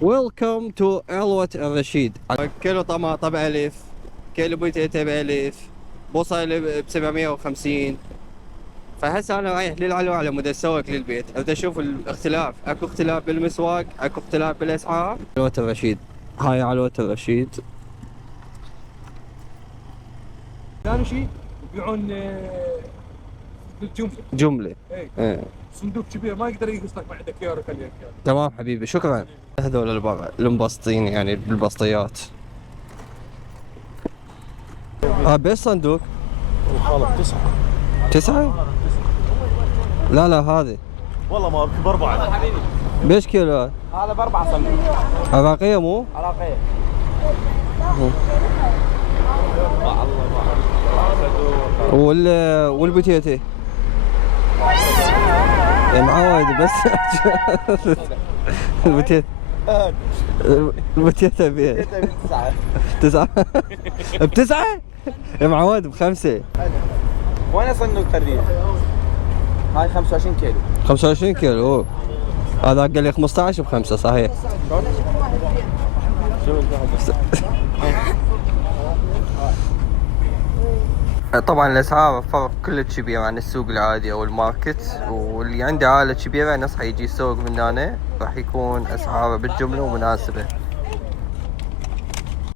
ويلكم تو علوة الرشيد. كيلو طماطم ب1000، كيلو بوتيتا ب1000، بصل ب750. فهسه انا رايح للعلوة على مود اسوق للبيت، ابدا اشوف الاختلاف، اكو اختلاف بالمسواق، اكو اختلاف بالاسعار. علوة الرشيد، هاي علوة الرشيد. ثاني شيء يبيعون بالجمله. جملة. ايه. صندوق كبير ما يقدر يقص لك ما عندك خيار وخليك خيار. تمام حبيبي، شكرا. هذول البرع المبسطين يعني بالبسطيات. بيش صندوق؟ والله 9. 9؟ لا لا هذه والله ما ب4. بيش كيلو هذا؟ هذا ب4 صندوق. عراقية مو؟ عراقية. والبوتيتي معود بس. البوتيتا ب9. ب9 معود ب5. وين صندوق تريد؟ هاي 25 كيلو. 25 كيلو. أوه. هذا قال لي 15 ب5 صحيح. طبعا الاسعار فرق كلش كبير عن السوق العادي او الماركت، واللي عنده عائلة كبيرة نصح يجي يسوق من هنا، راح يكون اسعاره بالجملة ومناسبة.